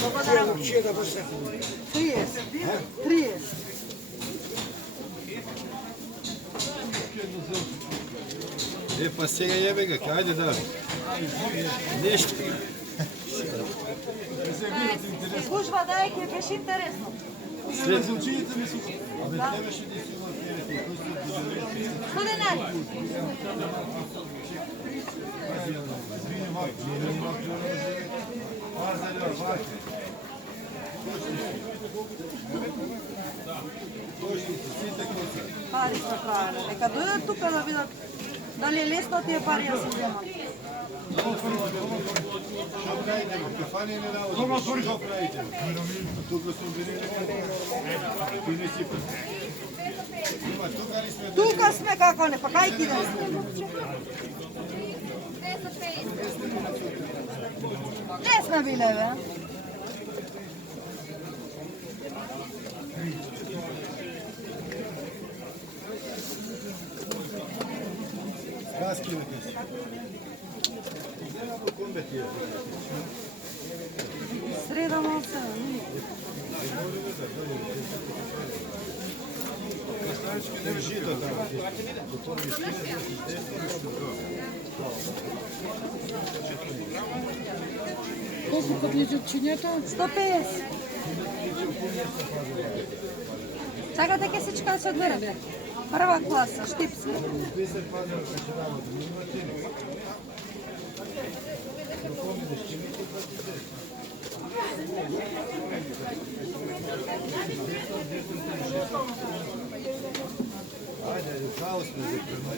Благодарам. 30. 30. Pa сега jebe ga, ajde da. Ništa. Служба дай, ќе беше интересно. Резултатите ми са. Абе, трябваше да си имал тези. 100 денари. Пари сме правили. Нека дојдат тука да видат дали е лесно тие пари да се вземат. Тука сме како не, па кај киде? Не сме биле, бе. Среда малце, не. Колко подлежат чинята? 150. Чакате ке сечка да се одбере. Прва класа, штипси. Ajde, žalost me za prema.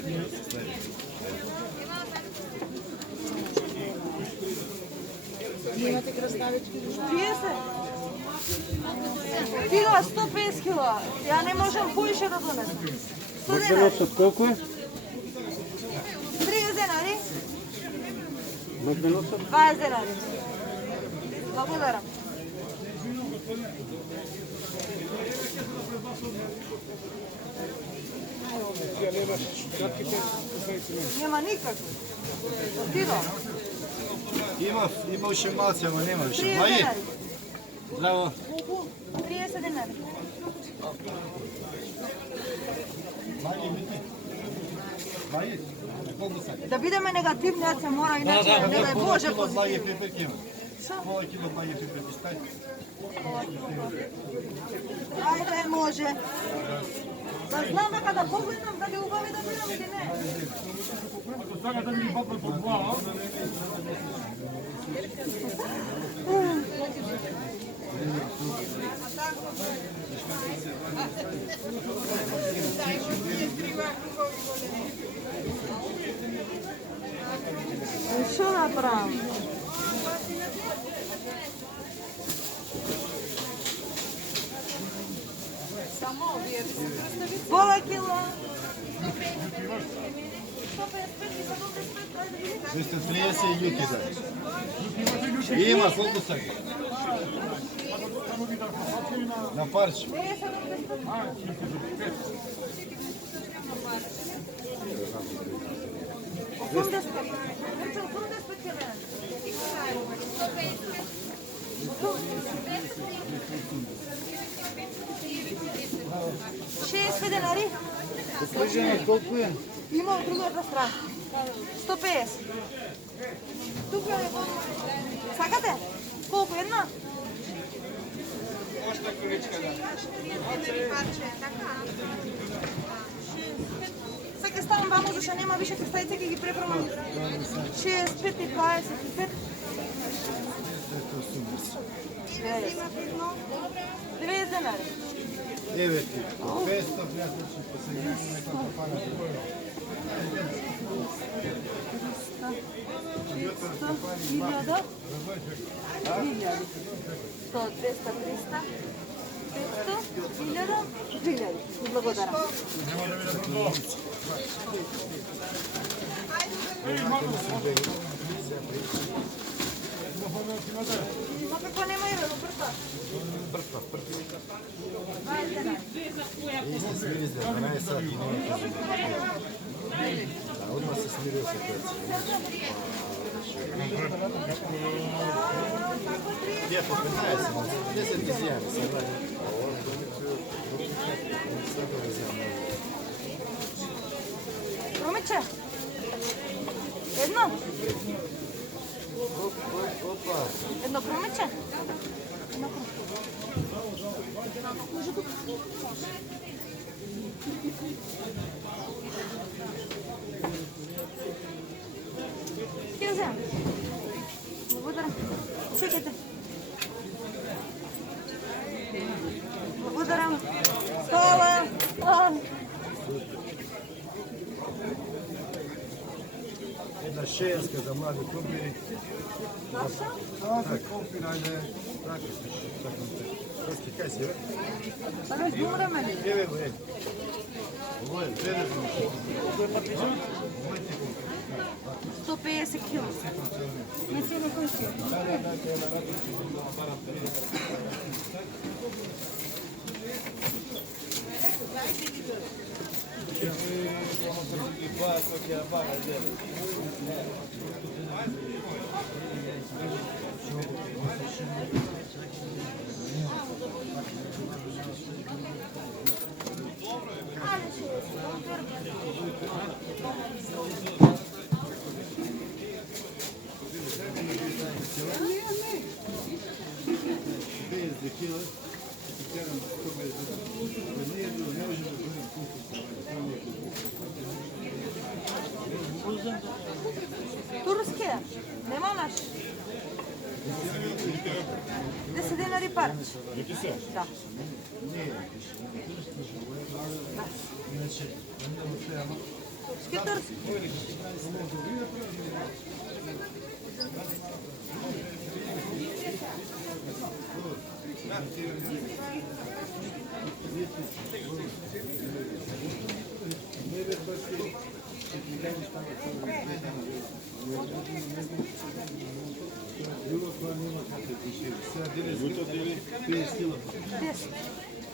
Имате краставички? 30. Кила, 150 кила. Ја не можам поише да донесам. 100 денари. Макдоносът колко е? 30 денари. Макдоносът? 20 денари. Благодарам. Нема никакво. Отидо. Имаше малце, ама нема 30 više. денари. Здраво. 30 денари. Да бидеме негативни, ја се мора, иначе не дај Боже позитивно. Pola kilo manje piperki stavite. Ајде, може. Да знам дека да погледнам дали убави да бидам или не. Сега да ми бапа по глава. Што направам? Пола кило. 230 и юки да. Има, колко са ги? На парче. Шест денари. Покажи колко е? Има от другата страна. 150. Тук е. Сакате? Колко? Една? Още количка да. Сега ставам вамо, защо няма више кастајце, ќе ги препрамам. 6, 5 и 25. 90 денари. 9, 500 плясъчни посегнати на кафаната. 1000, 100, 200, 300, 500, 1000, 3000. Благодарам. Ma kako nema jelo, brta? Brta. 20 denaри. Isti smirizde, 12 sati nema. Odmah se smirio sa klecom. Где попытайся? 10 изъян. Промече? Едно? Опа. Едно промече? Едно Ще вземем. Благодаря. Чекайте. Благодаря. Хвала. Jedna šejanska za mladi krumpiri. Naša? Tak, krumpir, ajde. Tako sliš. Tako te. Kosti, kaj si, ve? Pa već dumreme. Evo, evo. Ovo je železno. Ovo je patličan? Ovo je ti krumpir. 150 kg. Не си на кой си? Турски? Нема наш? 10 денари парч. Да. Турски, турски.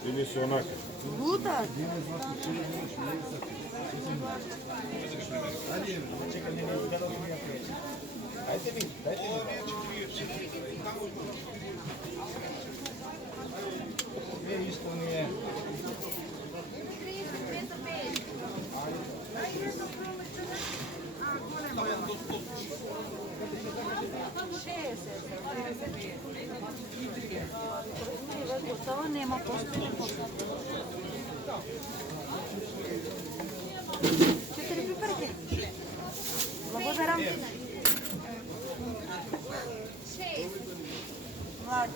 Или su onake? Lutak. Готова нема после. 4 пиперки. Благодарам. Ладно.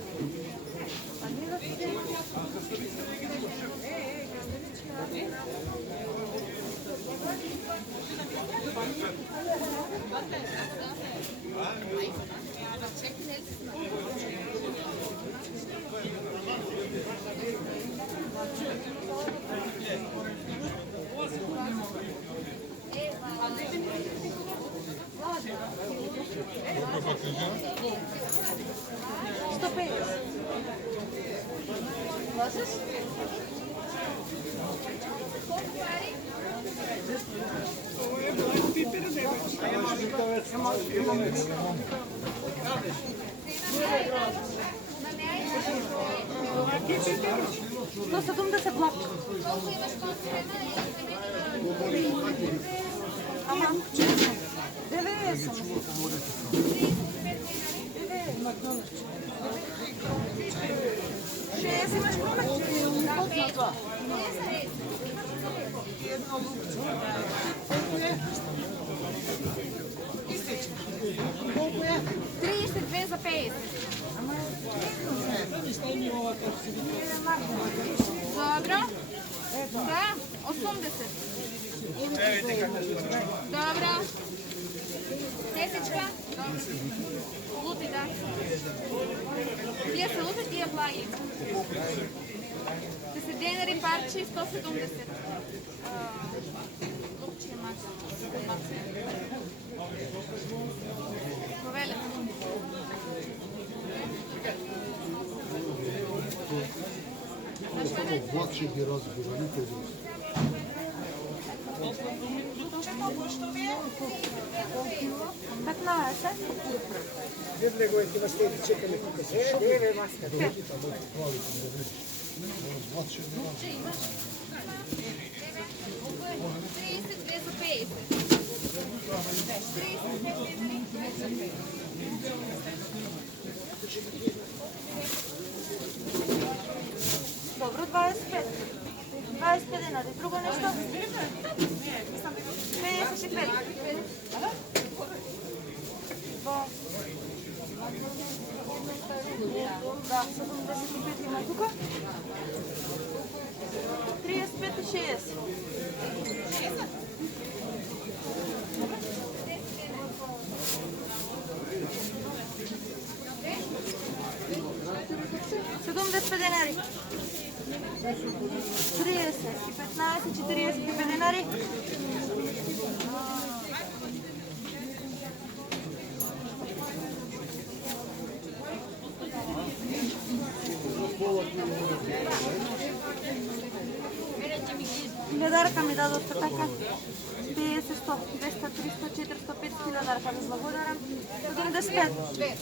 Стопи. Можеш? То са дум да се плача. Ама, честно. 90. 6 имаш помощ? Колко е? 32 за 50. Dobro. Da, 80. Dobro. Desečka. Luti, da. Тия са лути, тия благи. 10 денари парче, 170. Лупче макс. Повеля. Влакше ги разбира, никой не. 15. Vidite го, ki vas te čekali tukaj. Deve maska. 32 za 50. 35 Dobro, 25. 25 dinari. Drugo nešto? 55. Da, 75 ima tukaj. 35 i 60. Sedemdeset dinari. 30 i 15 i 45 dinari. Хилядарка ми дадоста така. 50, 100, 200, 300, 400, 500 хилядарка ви благодарам. 75.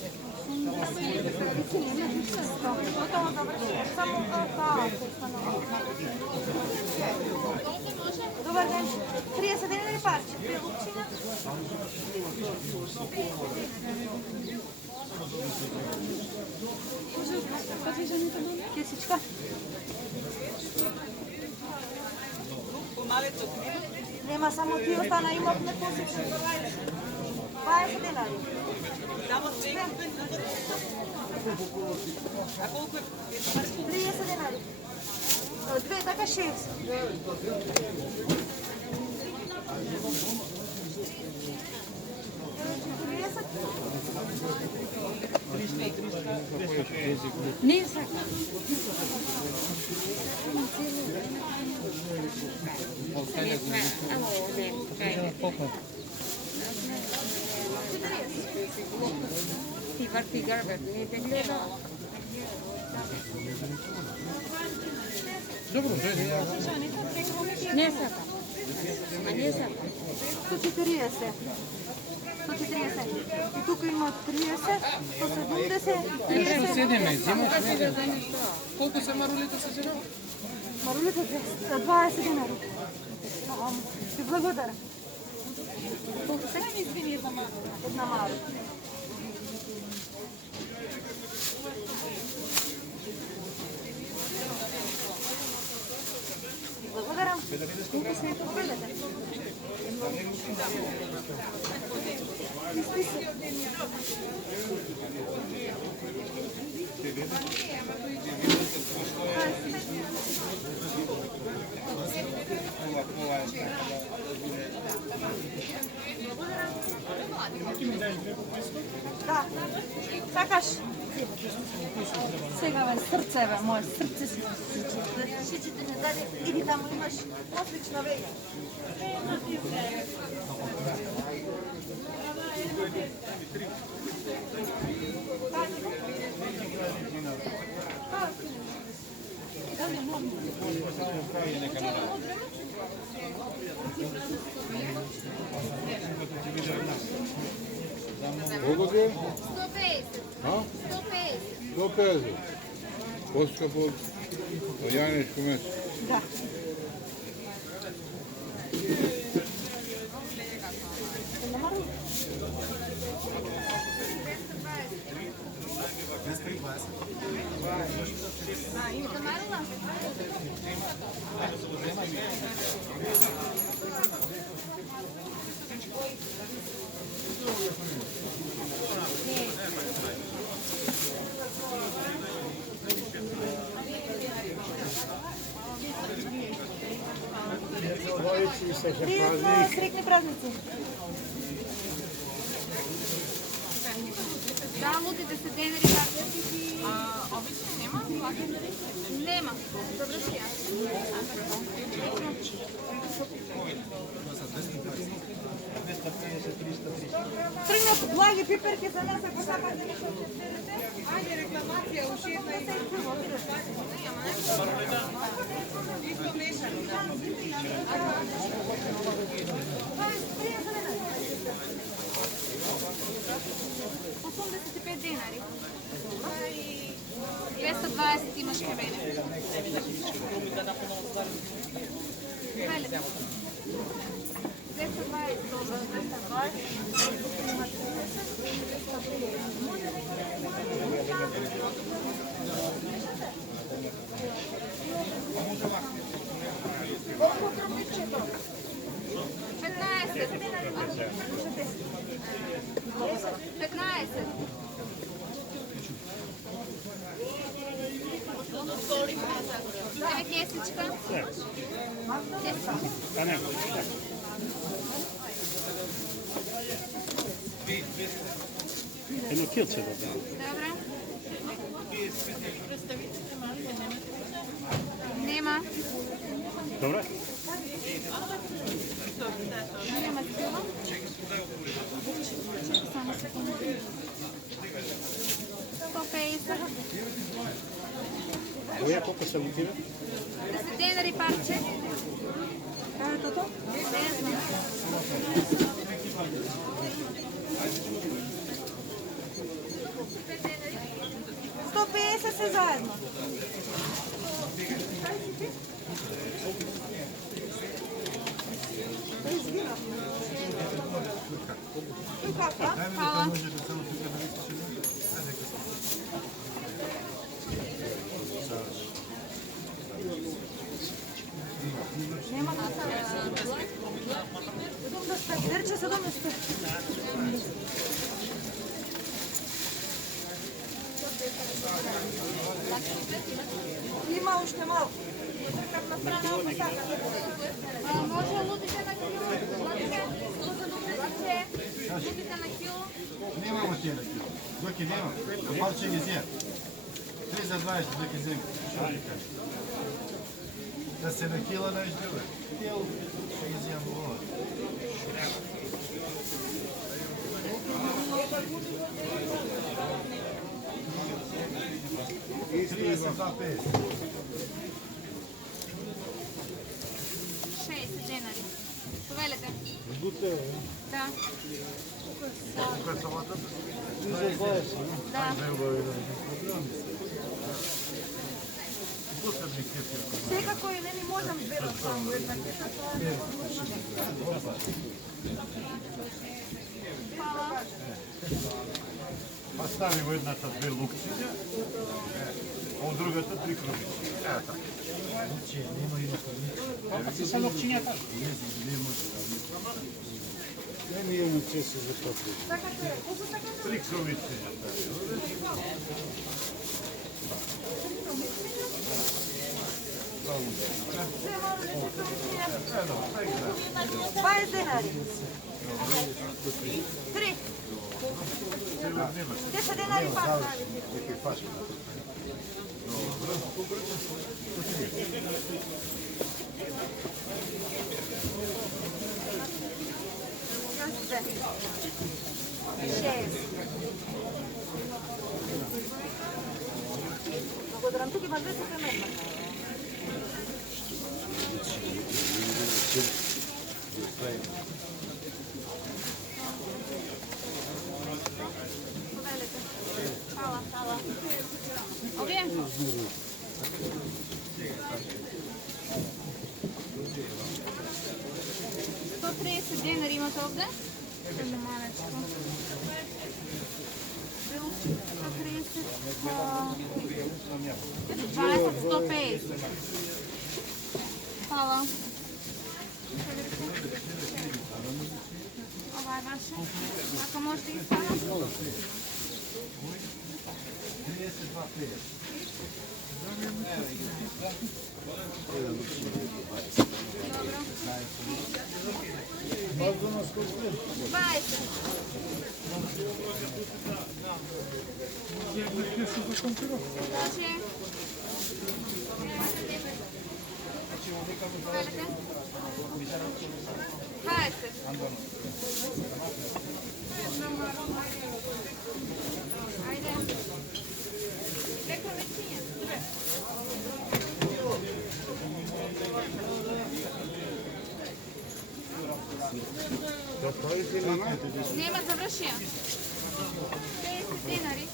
100. Готово, добре. Само така. Добър ден. 30 ден или парче? Две лупчина. Кесичка. Нема само ти остана имот на посечен. 20 денари. Само две. А колко е? 30 денари. Две, така 6. Не, сак. Figar, не те гледа. Добро, Не сака. А не сака. 140. 130. И тук има 30, 170, 30. седеме, взимаш седем. Колко са марулите са сега? Марулите 20 динари. Ти благодаря. Колко сега ми извини за мару? Една мару. Благодаря. Колко се победете? Да. Сакаш? Сега бе, сърце бе, мое сърце си. Шичите не даде. Иди там имаш отлична вега. Колко ти? 150. А? 150. 150. По-скъпо от янешко месо. Да. Срекни празници. Да, лутите се денари така. Обично нема? Нема. Добре си аз. Тръгнат благи пиперки за нас, ако сакате нещо да берете. Ajde, reklamacija u širna i isto mešano. 185 денари. 220 имаш кебене. Велите. 220, dobro, 15. Тебе кесичка? Едно килче да дам. Добре. Нема. Добре? Нема ціло. Чекай само секунду. 150. Боя колко са у тебе? 10 денари парче. Ето то? Не знам. Се заедно. Hvala. Nema da se derče se domeste. Има още малко. Може лутите на кило? Лутите на кило? Nemamo tijela kilo. Dok je nema, parče mi zjem. 3 za 20 dok je zjem. Da se na kilo ne izdjeve. Tijelo, što je zjem vola. I 32,5. 60 денари. Повелете. Да. Колко je salata? Да. Секако и не ни можам да само Hvala. Pa stavimo jedната dve lukcice, a u drugата 3 krumice. Evo tako. Колко са локчињата? Не ми имам чеsto за това. 3 krumice. Това е денари. 3. 10 денари пак. Благодарам ти, има 200 примерно. Повелете. Hvala. Hvala. Ovdje? Денар имате овде? Едно малечко. 130, 150. Hvala. Ова е ваше. Ако можете да изпада? 20. Нема завршија. 10. dinari.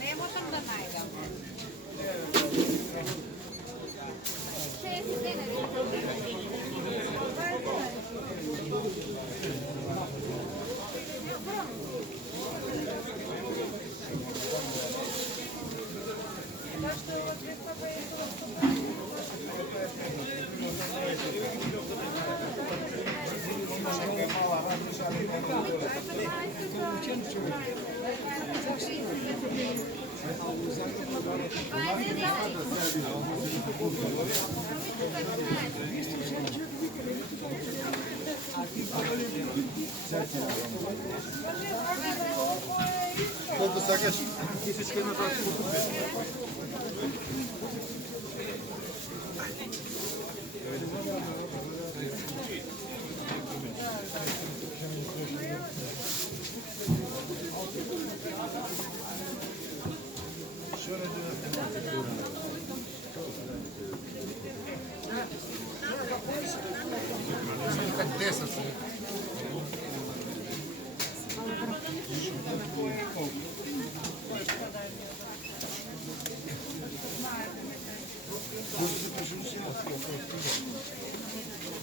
Ne možem da najdem. 6 dinari. Koliko sakaš? 1000 kuna za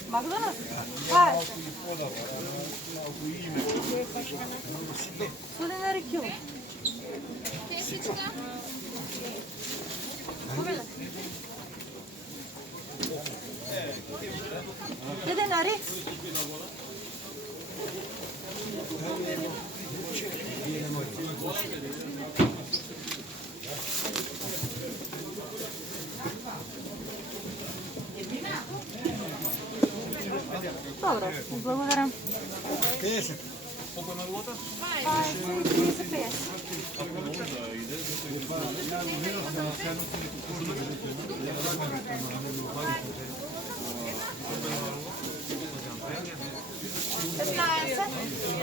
McDonald's? Kaj? 100 dinari kilo. Tesička. Pogledaj. 2 dinari? Dobro, благодаря. 50. Koliko ima lota? 50. Пятнадцать.